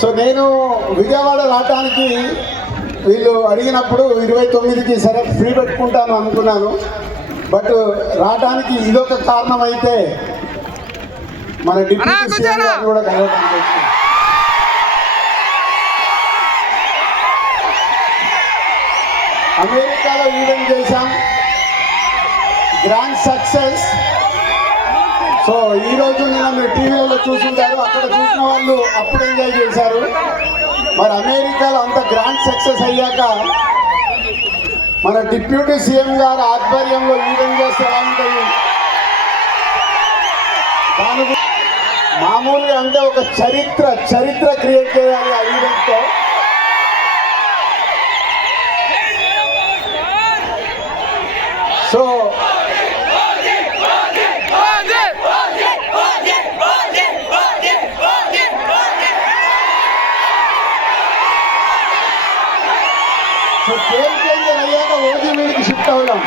So నేను విజయవాడ రావడానికి వీళ్ళు అడిగినప్పుడు 29కి సరే ఫ్రీ పెట్టుకుంటాను అనుకున్నాను. బట్ రావడానికి ఇదొక కారణం అయితే మన డిప్యూటీ సీఎం గారిని కూడా కలవడానికి వచ్చింది. అమెరికాలో ఈవెంట్ చేశాం, గ్రాండ్ సక్సెస్. సో ఈరోజు నేను మీరు టీవీలో చూసుంటారు, అక్కడ చూసిన వాళ్ళు అప్పుడు ఎంజాయ్ చేశారు. మరి అమెరికాలో అంత గ్రాండ్ సక్సెస్ అయ్యాక మన డిప్యూటీ సీఎం గారు ఆధ్వర్యంలో ఈవెంట్ చేస్తే ఎలా ఉంటుంది? దాని మామూలుగా అంటే ఒక చరిత్ర క్రియేట్ చేయాలి ఆ ఈవెంట్తో. సో గేమ్ చేంజర్ అయ్యాక ఓజీ మీదకి షిఫ్ట్ అవుదాం.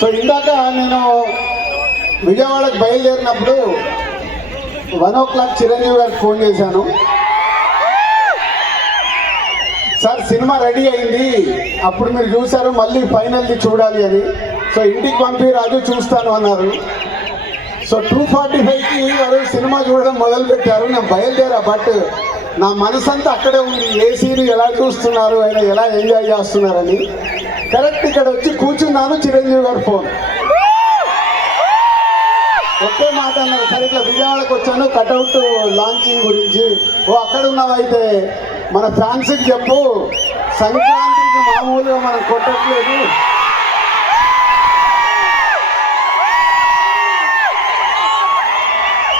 సో ఇందాక నేను విజయవాడకు బయలుదేరినప్పుడు 1 o'clock చిరంజీవి గారికి ఫోన్ చేశాను. సార్ సినిమా రెడీ అయింది, అప్పుడు మీరు చూశారు, మళ్ళీ ఫైనల్ది చూడాలి అని. సో ఇంటికి పంపి రాజు చూస్తాను అన్నారు. సో 2:45కి వారు సినిమా చూడడం మొదలుపెట్టారు. నేను బయలుదేరా, బట్ నా మనసంతా అక్కడే ఉంది. ఏసీని ఎలా చూస్తున్నారు, ఆయన ఎలా ఎంజాయ్ చేస్తున్నారని. కరెక్ట్ ఇక్కడ వచ్చి కూర్చున్నాను, చిరంజీవి గారు ఫోన్ ఒకే మాట అన్నారు, సరే ఇట్లా విజయవాడకు వచ్చాను కట్అవుట్ లాంచింగ్ గురించి. ఓ అక్కడ ఉన్నావైతే మన ఫ్యాన్స్కి చెప్పు, సంక్రాంతికి మామూలుగా మనం కొట్టట్లేదు,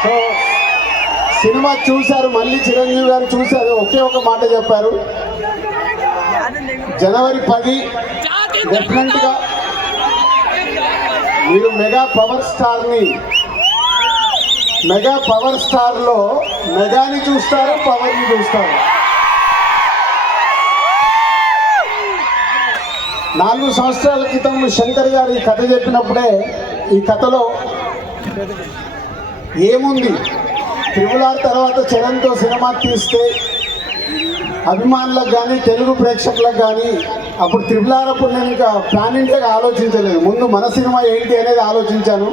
సో సినిమా చూశారు, మళ్ళీ చిరంజీవి గారు చూశారు, ఒకే ఒక మాట చెప్పారు, జనవరి 10 డెఫినెట్గా మీరు మెగా పవర్ స్టార్లో మెగాని చూస్తారు, పవర్ని చూస్తారు. 4 సంవత్సరాల క్రితం శంకర్ గారు ఈ కథ చెప్పినప్పుడే ఈ కథలో ఏముంది, RRR తర్వాత చరణ్తో సినిమా తీస్తే అభిమానులకు కానీ తెలుగు ప్రేక్షకులకు కానీ, అప్పుడు RRR అప్పుడు నేను ఇంకా ప్లాన్ ఇండియాగా ఆలోచించలేదు, ముందు మన సినిమా ఏంటి అనేది ఆలోచించాను.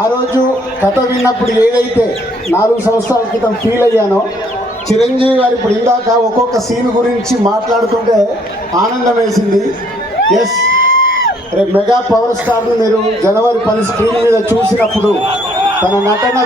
ఆ రోజు కథ విన్నప్పుడు ఏదైతే 4 సంవత్సరాల క్రితం ఫీల్ అయ్యానో, చిరంజీవి గారు ఇప్పుడు ఇందాక ఒక్కొక్క సీన్ గురించి మాట్లాడుతుంటే ఆనందం వేసింది. ఎస్, రేపు మెగా పవర్ స్టార్ని మీరు జనవరి 10 స్క్రీన్ మీద చూసినప్పుడు తన నటన